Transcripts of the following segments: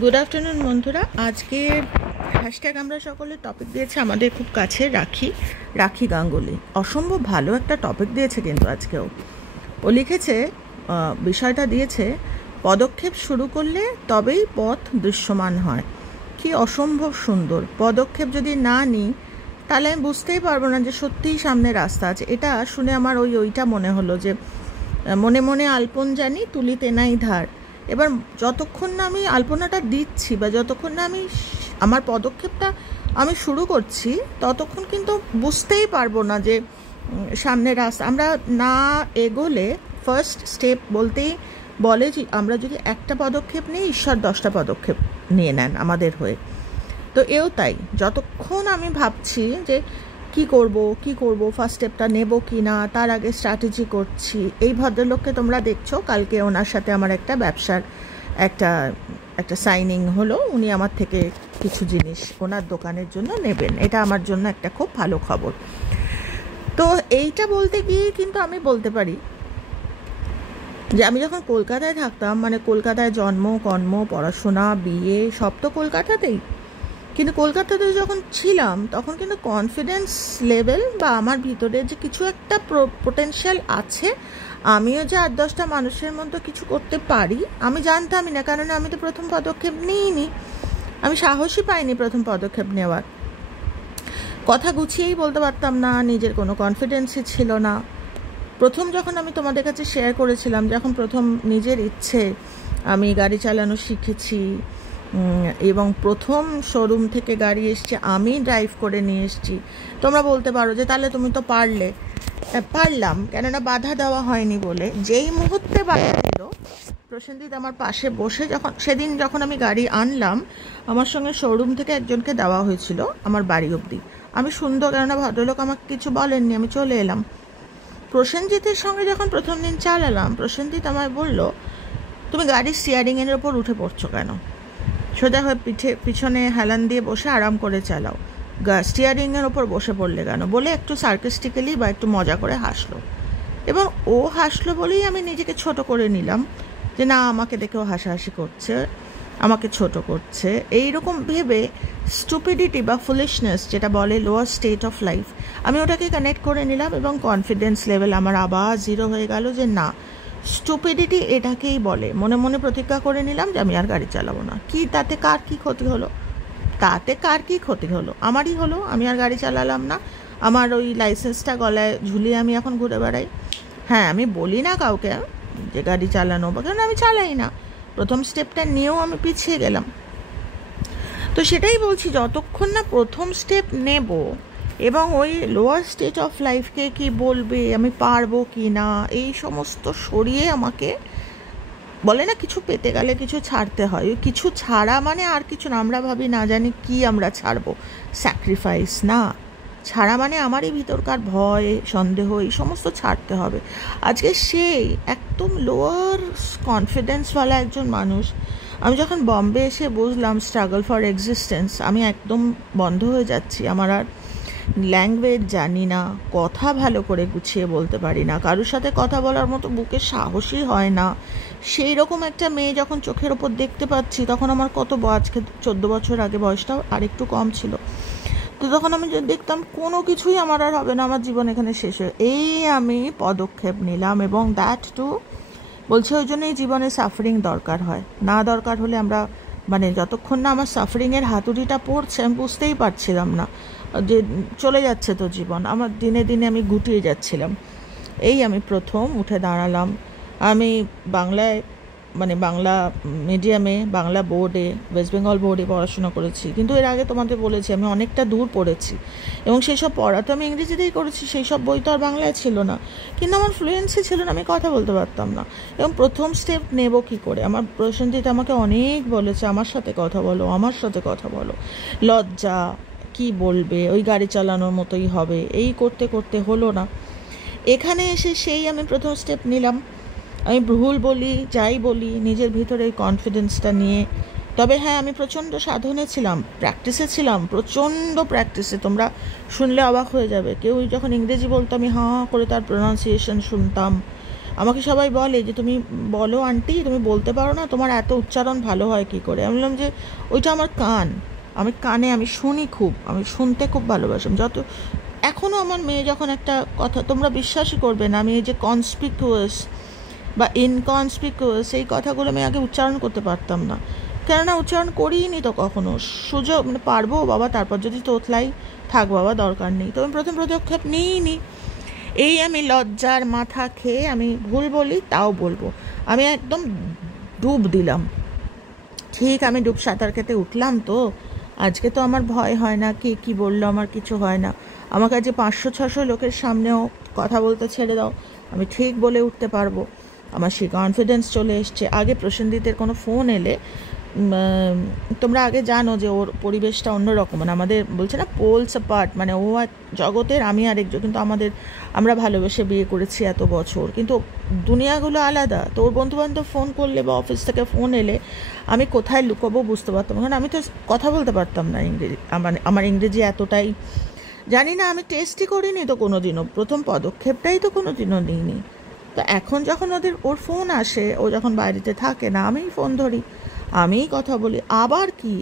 Good afternoon বন্ধুরা। আজকে hashtag আমরা সকলে টপিক দিয়েছে আমাদের খুব কাছে রাখি গাঙ্গুলি। অসম্ভব ভালো একটা টপিক দিয়েছে, কিন্তু আজকেও ও লিখেছে, বিষয়টা দিয়েছে, পদক্ষেপ শুরু করলে তবেই পথ দৃশ্যমান হয়। কি অসম্ভব সুন্দর! পদক্ষেপ যদি না নিই তাহলে আমি বুঝতেই পারবো না যে সত্যিই সামনে রাস্তা আছে। এটা শুনে আমার ওইটা মনে হলো যে মনে মনে আলপন জানি তুলিতে নাই ধার। এবার যতক্ষণ না আমি আলপনাটা দিচ্ছি বা যতক্ষণ না আমি আমার পদক্ষেপটা আমি শুরু করছি, ততক্ষণ কিন্তু বুঝতেই পারবো না যে সামনের রাস্তা। আমরা না এগোলে, ফার্স্ট স্টেপ বলতেই বলে যে আমরা যদি একটা পদক্ষেপ নিই, ঈশ্বর 10টা পদক্ষেপ নিয়ে নেন আমাদের হয়ে। তো এও তাই, যতক্ষণ আমি ভাবছি যে কি করব, ফার্স্ট স্টেপটা নেব কি না, তার আগে স্ট্র্যাটেজি করছি। এই ভদ্রলোককে তোমরা দেখছো, কালকে ওনার সাথে আমার একটা ব্যবসার একটা সাইনিং হলো। উনি আমার থেকে কিছু জিনিস ওনার দোকানের জন্য নেবেন। এটা আমার জন্য একটা খুব ভালো খবর। তো এইটা বলতে গিয়ে কিন্তু আমি বলতে পারি যে আমি যখন কলকাতায় থাকতাম, মানে কলকাতায় জন্ম, কর্ম, পড়াশোনা, বিয়ে সব তো কলকাতাতেই, কিন্তু কলকাতাতে যখন ছিলাম তখন কিন্তু কনফিডেন্স লেভেল বা আমার ভিতরে যে কিছু একটা পোটেনশিয়াল আছে, আমিও যে 8-10টা মানুষের মধ্যে কিছু করতে পারি আমি জানতামই না। কারণ আমি তো প্রথম পদক্ষেপ নিইনি, আমি সাহসই পাইনি প্রথম পদক্ষেপ নেওয়ার। কথা গুছিয়েই বলতে পারতাম না, নিজের কোনো কনফিডেন্সই ছিল না। প্রথম যখন আমি তোমাদের কাছে শেয়ার করেছিলাম, যখন প্রথম নিজের ইচ্ছে আমি গাড়ি চালানো শিখেছি এবং প্রথম শোরুম থেকে গাড়ি এসছে, আমি ড্রাইভ করে নিয়ে এসছি, তোমরা বলতে পারো যে তাহলে তুমি তো পারলাম, কেননা বাধা দেওয়া হয়নি বলে। যেই মুহূর্তে বাধা দিল, প্রসেনজিৎ আমার পাশে বসে, সেদিন যখন আমি গাড়ি আনলাম, আমার সঙ্গে শোরুম থেকে একজনকে দেওয়া হয়েছিল আমার বাড়ি অবধি। আমি সুন্দর, কেননা ভদ্রলোক আমাকে কিছু বলেননি, আমি চলে এলাম। প্রসেনজিতের সঙ্গে যখন প্রথম দিন চালালাম, প্রসেনজিৎ আমায় বলল, তুমি গাড়ির স্টিয়ারিংয়ের ওপর উঠে পড়ছো কেন? সোজা হয়ে পিছনে হেলান দিয়ে বসে আরাম করে চালাও, স্টিয়ারিংয়ের ওপর বসে পড়লে কেন? বলে একটু সার্কাস্টিক্যালি বা একটু মজা করে হাসলো। এবং ও হাসলো বলেই আমি নিজেকে ছোট করে নিলাম যে না, আমাকে দেখেও হাসাহাসি করছে, আমাকে ছোট করছে। এইরকম ভেবে স্টুপিডিটি বা ফুলিশনেস, যেটা বলে লোয়ার স্টেট অফ লাইফ, আমি ওটাকে কানেক্ট করে নিলাম এবং কনফিডেন্স লেভেল আমার আবার 0 হয়ে গেল যে না, স্টুপিডিটি এটাকেই বলে। মনে মনে প্রতিজ্ঞা করে নিলাম যে আমি আর গাড়ি চালাবো না। কি তাতে কার কি ক্ষতি হলো? আমারই হলো। আমি আর গাড়ি চালালাম না, আমার ওই লাইসেন্সটা গলায় ঝুলিয়ে আমি এখন ঘুরে বেড়াই। হ্যাঁ, আমি বলি না কাউকে যে গাড়ি চালানো, বা কারণ আমি চালাই না। প্রথম স্টেপটা নিয়েও আমি পিছিয়ে গেলাম। তো সেটাই বলছি, যতক্ষণ না প্রথম স্টেপ নেব এবং ওই লোয়ার স্টেজ অফ লাইফকে কি বলবে, আমি পারবো কি না, এই সমস্ত সরিয়ে আমাকে বলে না, কিছু পেতে গেলে কিছু ছাড়তে হয়। ওই কিছু ছাড়া মানে আর কিছু না। আমরা ভাবি না জানি কি আমরা ছাড়বো, স্যাক্রিফাইস না। ছাড়া মানে আমারই ভিতরকার ভয়, সন্দেহ, এই সমস্ত ছাড়তে হবে। আজকে সেই একদম লোয়ার কনফিডেন্সওয়ালা একজন মানুষ, আমি যখন বম্বে এসে বুঝলাম স্ট্রাগল ফর এক্সিস্টেন্স, আমি একদম বন্ধ হয়ে যাচ্ছি। আমার আর ল্যাঙ্গুয়েজ জানি না, কথা ভালো করে গুছিয়ে বলতে পারি না, কারোর সাথে কথা বলার মতো বুকে সাহসই হয় না। সেই রকম একটা মেয়ে যখন চোখের ওপর দেখতে পাচ্ছি, তখন আমার আজকে 14 বছর আগে, বয়সটাও আর একটু কম ছিল, তো তখন আমি যদি দেখতাম কোনো কিছুই আমার আর হবে না, আমার জীবন এখানে শেষ হয়ে, আমি পদক্ষেপ নিলাম। এবং দ্যাট টু বলছে, ওই জন্যই জীবনে সাফারিং দরকার হয়। না দরকার হলে আমরা, মানে যতক্ষণ না আমার সাফারিংয়ের হাতুড়িটা পড়ছে, আমি বুঝতেই পারছিলাম না যে চলে যাচ্ছে তো জীবন আমার, দিনে দিনে আমি গুটিয়ে যাচ্ছিলাম। আমি প্রথম উঠে দাঁড়ালাম। আমি বাংলায়, মানে বাংলা মিডিয়ামে, বাংলা বোর্ডে, ওয়েস্ট বেঙ্গল বোর্ডে পড়াশোনা করেছি, কিন্তু এর আগে তোমাদের বলেছি আমি অনেকটা দূর পড়েছি, এবং সেই সব পড়া তো আমি ইংরেজিতেই করেছি, সেই সব বই তো আর বাংলায় ছিল না। কিন্তু আমার ফ্লুয়েন্সি ছিল না, আমি কথা বলতে পারতাম না। এবং প্রথম স্টেপ নেব কি করে? আমার প্রসেনজিৎ আমাকে অনেক বলেছে, আমার সাথে কথা বলো, লজ্জা, কি বলবে, ওই গাড়ি চালানোর মতোই হবে, এই করতে করতে হলো না। এখানে এসে আমি প্রথম স্টেপ নিলাম। আমি ভুল বলি, যাই বলি, নিজের ভিতরে এই কনফিডেন্সটা নিয়ে। তবে হ্যাঁ, আমি প্রচণ্ড সাধনে ছিলাম, প্র্যাকটিসে ছিলাম, প্রচণ্ড প্র্যাকটিসে। তোমরা শুনলে অবাক হয়ে যাবে, কেউ যখন ইংরেজি বলতো আমি হাঁ করে তার প্রোনাউন্সিয়েশন শুনতাম, আমাকে সবাই বলে যে তুমি বলো আন্টি, তুমি বলতে পারো না, তোমার এত উচ্চারণ ভালো হয় কী করে? আমি বললাম যে ওইটা আমার কান, আমি শুনি খুব, আমি শুনতে খুব ভালোবাসি। যত এখনও আমার মেয়ে যখন একটা কথা, তোমরা বিশ্বাসই করবে না, আমি এই যে কনসপিকুয়াস বা ইনকনসপিকুয়াস এই কথাগুলো আমি আগে উচ্চারণ করতে পারতাম না, কেননা উচ্চারণ করিনি তো কখনো, সুযোগ মানে পারবো বাবা, তারপর যদি তোতলাই থাক বাবা, দরকার নেই। তো আমি প্রথম পদক্ষেপ নিইনি। এই আমি লজ্জার মাথা খেয়ে আমি ভুল বলি তাও বলবো, আমি একদম ডুব দিলাম। ঠিক আমি ডুব সাঁতার কেটে উঠলাম, তো আজকে তো আমার ভয় হয় না, কে কী বললো আমার কিছু হয় না। আমার কাছে 500-600 লোকের সামনেও কথা বলতে ছেড়ে দাও, আমি ঠিক বলে উঠতে পারবো, আমার সেই কনফিডেন্স চলে এসছে। আগে প্রসেনজিতের কোনো ফোন এলে তোমরা আগে জানো যে ওর পরিবেশটা অন্যরকম, মানে আমাদের বলছে না পোলস অ্যাপার্ট, মানে ও আর জগতের, আমি আরেকজন, কিন্তু আমরা ভালোবেসে বিয়ে করেছি এত বছর, কিন্তু দুনিয়াগুলো আলাদা। তো ওর বন্ধুবান্ধব ফোন করলে বা অফিস থেকে ফোন এলে আমি কোথায় লুকাবো বুঝতে পারতাম, কারণ আমি তো কথা বলতে পারতাম না ইংরেজি, আমার ইংরেজি এতটাই জানি না, আমি টেস্টই করিনি তো কোনো দিনও, প্রথম পদক্ষেপটাই তো কোনো দিনও নিইনি। তো এখন যখন ওর ফোন আসে, ও যখন বাইরেতে থাকে না, আমিই ফোন ধরি, আমিই কথা বলি। আবার কি,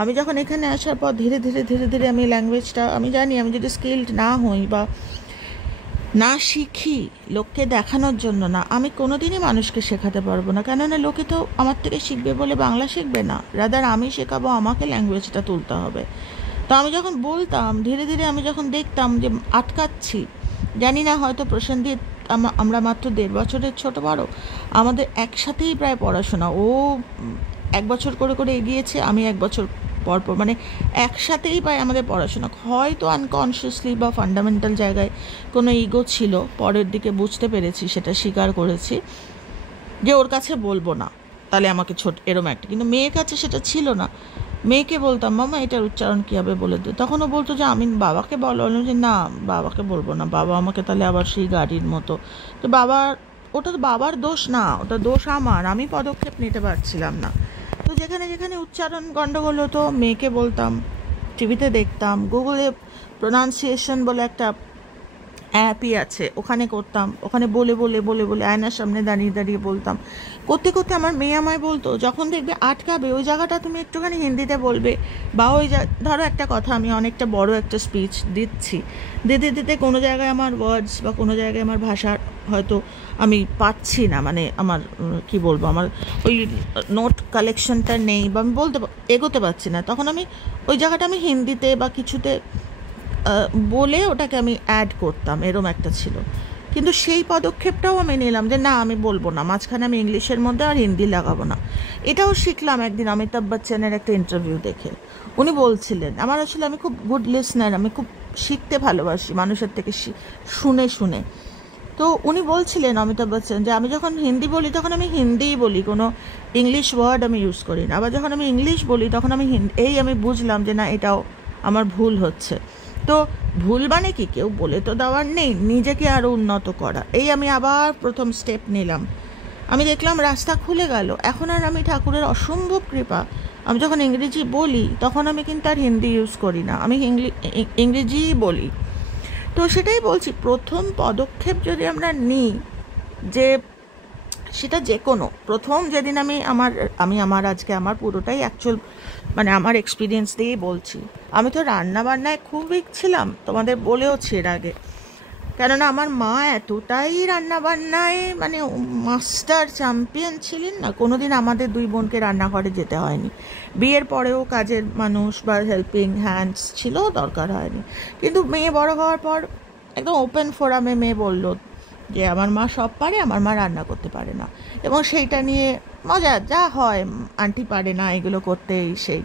আমি যখন এখানে আসার পর ধীরে ধীরে ধীরে ধীরে আমি ল্যাঙ্গুয়েজটা, আমি জানি আমি যদি স্কিলড না হই বা না শিখি লোককে দেখানোর জন্য না, আমি কোনোদিনই মানুষকে শেখাতে পারবো না, কেননা লোকে তো আমার থেকে শিখবে বলে বাংলা শিখবে না, রাদার আমি শেখাবো, আমাকে ল্যাঙ্গুয়েজটা তুলতে হবে। তো আমি যখন বলতাম, ধীরে ধীরে আমি যখন দেখতাম যে আটকাচ্ছি, জানি না হয়তো প্রসেনজিৎ, আমরা মাত্র 1.5 বছরের ছোট বড়, আমাদের একসাথেই প্রায় পড়াশোনা, ও 1 বছর করে করে এগিয়েছে, আমি 1 বছর পরপর, মানে একসাথেই প্রায় আমাদের পড়াশোনা। হয়তো আনকনসিয়াসলি বা ফান্ডামেন্টাল জায়গায় কোনো ইগো ছিল, পরের দিকে বুঝতে পেরেছি, সেটা স্বীকার করেছি যে ওর কাছে বলবো না, তাহলে আমাকে এরম একটা, কিন্তু মেয়ের কাছে সেটা ছিল না। মেয়েকে বলতাম মামা এটার উচ্চারণ কী হবে বলে দে, তখন ও বলতো যে আমি বাবাকে বললাম যে না বাবাকে বলবো না, বাবা আমাকে তাহলে আবার সেই গাড়ির মতো। তো ওটা তো বাবার দোষ না, ওটা দোষ আমার, আমি পদক্ষেপ নিতে পারছিলাম না। তো যেখানে যেখানে উচ্চারণ গণ্ডগোল হতো মেয়েকে বলতাম, টিভিতে দেখতাম, গুগলে প্রোনাউন্সিয়েশন বলে একটা অ্যাপই আছে, ওখানে করতাম, ওখানে বলে বলে বলে বলে আয়নার সামনে দাঁড়িয়ে দাঁড়িয়ে বলতাম। করতে করতে আমার মেয়ে আমায় বলতো, যখন দেখবে আটকাবে ওই জায়গাটা তুমি একটুখানি হিন্দিতে বলবে, বা ধরো একটা কথা, আমি অনেকটা বড় একটা স্পিচ দিচ্ছি, দিতে দিতে কোনো জায়গায় আমার ওয়ার্ডস বা কোনো জায়গায় আমার ভাষার হয়তো আমি পাচ্ছি না, মানে আমার কি বলবো, আমার ওই নোট কালেকশনটা নেই, বা আমি এগোতে পারছি না, তখন আমি ওই জায়গাটা আমি হিন্দিতে বা কিছুতে বলে ওটাকে আমি অ্যাড করতাম, এরম একটা ছিল। কিন্তু সেই পদক্ষেপটাও আমি নিলাম যে না আমি বলবো না, মাঝখানে আমি ইংলিশের মধ্যে আর হিন্দি লাগাবো না। এটাও শিখলাম একদিন অমিতাভ বচ্চনের একটা ইন্টারভিউ দেখে, উনি বলছিলেন, আমি খুব গুড লিসনার, আমি খুব শিখতে ভালোবাসি মানুষের থেকে শুনে শুনে। তো উনি বলছিলেন অমিতাভ বচ্চন যে আমি যখন হিন্দি বলি তখন আমি হিন্দিই বলি, কোনো ইংলিশ ওয়ার্ড আমি ইউজ করি না, আবার যখন আমি ইংলিশ বলি তখন আমি আমি বুঝলাম যে না এটাও আমার ভুল হচ্ছে। তো ভুল মানে কি, কেউ বলে তো দেওয়ার নেই, নিজেকে আরও উন্নত করা, আমি আবার প্রথম স্টেপ নিলাম। আমি দেখলাম রাস্তা খুলে গেল, এখন আর আমি ঠাকুরের অসম্ভব কৃপা, আমি যখন ইংরেজি বলি তখন আমি কিন্তু আর হিন্দি ইউজ করি না, আমি ইংরেজিই বলি। তো সেটাই বলছি, প্রথম পদক্ষেপ যদি আমরা নিই, যে সেটা যে কোনো প্রথম, যেদিন আমি আমার আজকে আমার পুরোটাই অ্যাকচুয়াল, মানে আমার এক্সপিরিয়েন্স দিয়েই বলছি, আমি তো রান্নাবান্নায় খুব উইক ছিলাম, তোমাদের বলেওছি এর আগে, কেননা আমার মা এতটাই রান্নাবান্নায় মানে মাস্টার চ্যাম্পিয়ন ছিলেন না, কোনোদিন আমাদের 2 বোনকে রান্নাঘরে যেতে হয়নি, বিয়ের পরেও কাজের মানুষ বা হেল্পিং হ্যান্ডস ছিল, দরকার হয়নি। কিন্তু মেয়ে বড় হওয়ার পর একদম ওপেন ফোরামে মেয়ে বলল যে আমার মা সব পারে, আমার মা রান্না করতে পারে না, এবং সেইটা নিয়ে মজা যা হয়, আন্টি পারে না এগুলো করতে, সেই।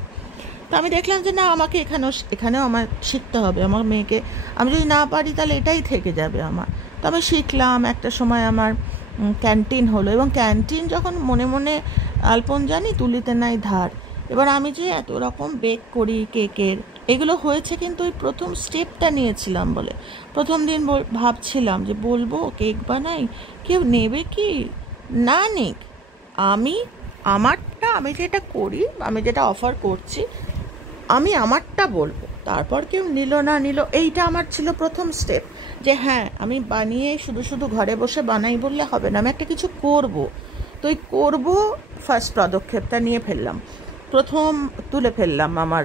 তো আমি দেখলাম যে না, আমাকে এখানেও আমার শিখতে হবে, আমার মেয়েকে আমি যদি না পারি তাহলে এটাই থেকে যাবে আমার। তো আমি শিখলাম, একটা সময় আমার ক্যান্টিন হলো, এবং ক্যান্টিন যখন মনে মনে আলপন জানি তুলিতে নাই ধার, এবার আমি যে এত রকম বেক করি কেকের, এগুলো হয়েছে কিন্তু ওই প্রথম স্টেপটা নিয়েছিলাম বলে। প্রথম দিন ভাবছিলাম যে বলবো কেক বানাই, কেউ নেবে কি না নিক, আমি যেটা করি, আমি যেটা অফার করছি, আমি আমারটা বলবো, তারপর কেউ নিল না নিল, এইটা আমার ছিল প্রথম স্টেপ, যে হ্যাঁ আমি বানিয়ে শুধু শুধু ঘরে বসে বানাই বললে হবে না, আমি একটা কিছু করব। তো এই করবো ফার্স্ট পদক্ষেপটা নিয়ে ফেললাম, প্রথম তুলে ফেললাম আমার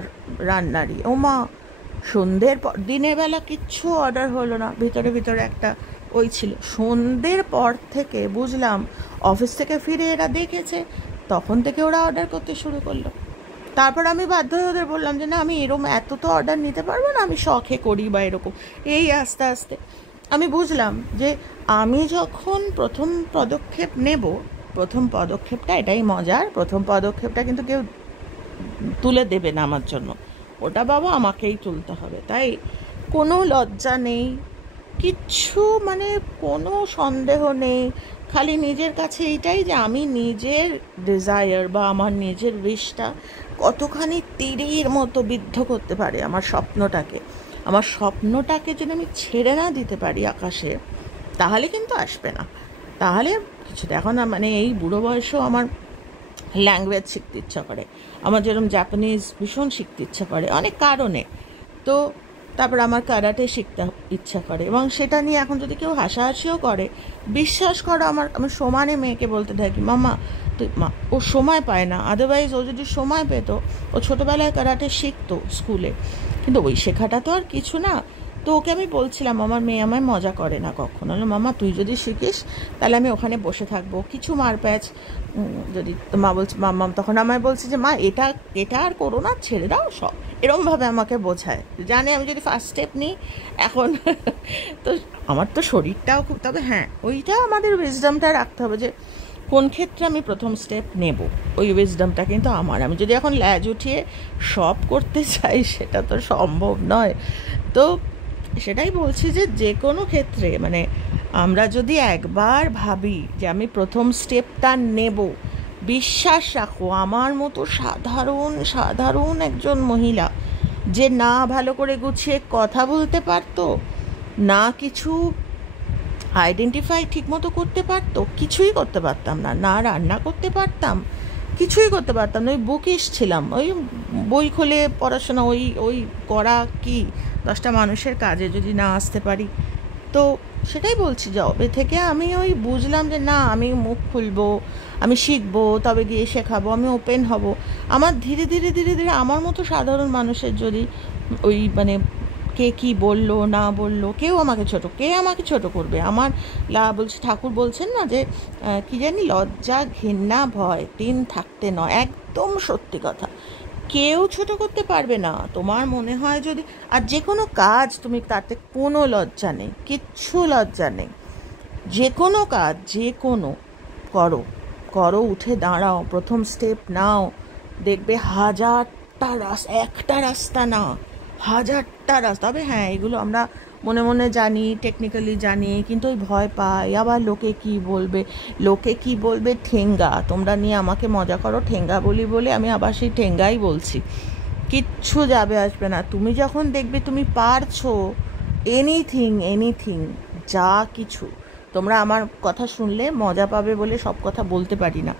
রান্নারই। মা সন্ধ্যের পর, দিনের বেলা কিচ্ছু অর্ডার হলো না, ভিতরে ভিতরে একটা ওই ছিল। সন্ধ্যের পর থেকে বুঝলাম, অফিস থেকে ফিরে এরা দেখেছে, তখন থেকে ওরা অর্ডার করতে শুরু করলো। তারপর আমি বাধ্য হয়ে ওদের বললাম যে না, আমি এরকম এত তো অর্ডার নিতে পারবো না, আমি শখে করি বা এরকম। এই আস্তে আস্তে আমি বুঝলাম যে আমি যখন প্রথম পদক্ষেপ নেব, প্রথম পদক্ষেপটা এটাই মজার, প্রথম পদক্ষেপটা কিন্তু কেউ তুলে দেবে না আমার জন্য, ওটা বাবা আমাকেই তুলতে হবে। তাই কোনো লজ্জা নেই, কিচ্ছু মানে কোনো সন্দেহ নেই, খালি নিজের কাছে এইটাই যে আমি নিজের ডিজায়ার বা আমার নিজের উইশটা কতখানি তীরের মতো বিদ্ধ করতে পারে আমার স্বপ্নটাকে। আমার স্বপ্নটাকে যদি আমি ছেড়ে না দিতে পারি আকাশে, তাহলে কিন্তু আসবে না, তাহলে কিছু দেখো না। মানে এই বুড়ো বয়সেও আমার ল্যাঙ্গুয়েজ শিখতে ইচ্ছা করে, আমার যেরকম জাপানিজ ভীষণ শিখতে ইচ্ছা করে অনেক কারণে। তো তারপর আমার কারাটে শিখতে ইচ্ছা করে, এবং সেটা নিয়ে এখন যদি কেউ হাসাহাসিও করে, বিশ্বাস করো আমি সমানে মেয়েকে বলতে থাকি, মামা তুই ও সময় পায় না, আদারওয়াইজ ও যদি সময় পেত ও ছোটোবেলায় কারাটে শিখতো স্কুলে, কিন্তু ওই শেখাটা তো আর কিছু না। তো ওকে আমি বলছিলাম, আমার মেয়ে আমায় মজা করে না কখনো, মামা তুই যদি শিখিস তাহলে আমি ওখানে বসে থাকবো, কিছু মারপ্যাচ যদি। তো মা বলছে, মাম্মা তখন আমায় বলছে যে মা এটা এটা আর করো না, ছেড়ে দাও সব, এরমভাবে আমাকে বোঝায়, জানে আমি যদি ফার্স্ট স্টেপ নিই এখন। তো আমার তো শরীরটাও খুব, তবে হ্যাঁ ওইটা আমাদের উইজডমটা রাখতে হবে যে কোন ক্ষেত্রে আমি প্রথম স্টেপ নেব, ওই উইজডমটা কিন্তু আমার। আমি যদি এখন ল্যাজ উঠিয়ে সব করতে চাই সেটা তো সম্ভব নয়। তো সেটাই বলছি যে যে কোনো ক্ষেত্রে মানে আমরা যদি একবার ভাবি যে আমি প্রথম স্টেপটা নেব, বিশ্বাস রাখো আমার মতো সাধারণ সাধারণ একজন মহিলা যে না ভালো করে গুছিয়ে কথা বলতে পারতো, না কিছু আইডেন্টিফাই ঠিকমতো করতে পারতো, কিছুই করতে পারতাম না, না রান্না করতে পারতাম, কিছুই করতে পারতাম না, ওই বুকিশ ছিলাম, ওই বই খুলে পড়াশোনা, ওই ওই করা কি 10টা মানুষের কাজে যদি না আসতে পারি। তো সেটাই বলছি, যবে থেকে আমি ওই বুঝলাম যে না আমি মুখ খুলবো, আমি শিখবো, তবে গিয়ে শেখাবো, আমি ওপেন হব, আমার ধীরে ধীরে ধীরে ধীরে আমার মতো সাধারণ মানুষের যদি ওই মানে কে কি বললো না বললো, কে আমাকে ছোট করবে। আমার বলছে ঠাকুর বলছেন না যে কি জানি, লজ্জা ঘেন্না ভয় 3 থাকতে নয়, একদম সত্যি কথা, কেউ ছোট করতে পারবে না। তোমার মনে হয় যদি, আর যে কোনো কাজ তুমি, তাতে কোনো লজ্জা নেই, কিচ্ছু লজ্জা নেই, যে কোনো কাজ যে কোনো করো করো, উঠে দাঁড়াও, প্রথম স্টেপ নাও, দেখবে একটা রাস্তা না, 1000টা রাস্তা। তবে হ্যাঁ এগুলো আমরা মনে মনে জানি, টেকনিক্যালি জানি, কিন্তু ওই ভয় পাই, আবার লোকে কি বলবে ঠেঙ্গা, তোমরা নিয়ে আমাকে মজা করো, ঠেঙ্গা বলি বলে আমি আবার সেই ঠেঙ্গাই বলছি, কিচ্ছু যাবে আসবে না। তুমি যখন দেখবে তুমি পারছো, এনিথিং যা কিছু, তোমরা আমার কথা শুনলে মজা পাবে বলে সব কথা বলতে পারি না।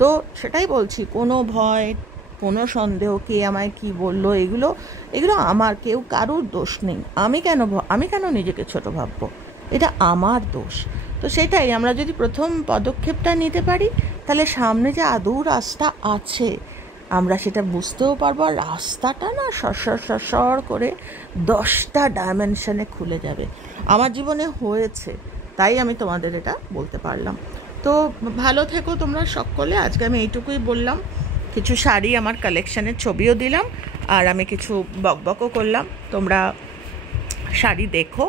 তো সেটাই বলছি, কোনো ভয়, কোনো সন্দেহ, কে আমায় কি বললো, এগুলো আমার, কেউ কারুর দোষ নেই। আমি কেন নিজেকে ছোট ভাববো, এটা আমার দোষ। তো সেটাই, আমরা যদি প্রথম পদক্ষেপটা নিতে পারি, তাহলে সামনে যে আদৌ রাস্তা আছে আমরা সেটা বুঝতেও পারবো, আর রাস্তাটা না সর করে 10টা ডাইমেনশনে খুলে যাবে। আমার জীবনে হয়েছে, তাই আমি তোমাদের এটা বলতে পারলাম। তো ভালো থেকো তোমরা সকলে। আজকে আমি এইটুকুই বললাম, কিছু শাড়ি আমার কালেকশানের ছবিও দিলাম, আর আমি কিছু বকবকও করলাম। তোমরা শাড়ি দেখো,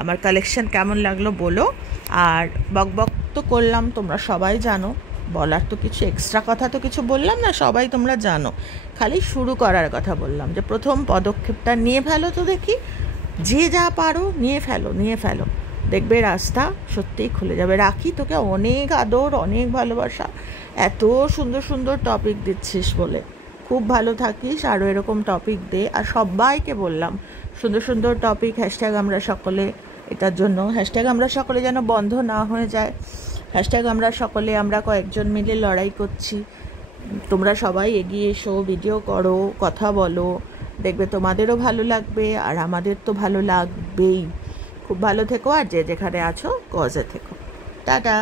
আমার কালেকশান কেমন লাগলো বলো। আর বকবক তো করলাম, তোমরা সবাই জানো, বলার তো কিছু এক্সট্রা কথা তো কিছু বললাম না, সবাই তোমরা জানো, খালি শুরু করার কথা বললাম, যে প্রথম পদক্ষেপটা নিয়ে ফেলো। তো দেখি, যে যা পারো নিয়ে ফেলো, দেখবে রাস্তা সত্যিই খুলে যাবে। রাখি তোকে অনেক আদর, অনেক ভালোবাসা, এত সুন্দর সুন্দর টপিক দিচ্ছিস বলে। খুব ভালো থাকিস, আরও এরকম টপিক দে। আর সবাইকে বললাম, সুন্দর সুন্দর টপিক, #আমরা সকলে, এটার জন্য #আমরা সকলে যেন বন্ধ না হয়ে যায়। #আমরা সকলে, আমরা কয়েকজন মিলে লড়াই করছি, তোমরা সবাই এগিয়ে এসো, ভিডিও করো, কথা বলো, দেখবে তোমাদেরও ভালো লাগবে, আর আমাদের তো ভালো লাগবেই। খুব ভালো থেকো, আর যে যেখানে আছো কজে থেকো। টাটা।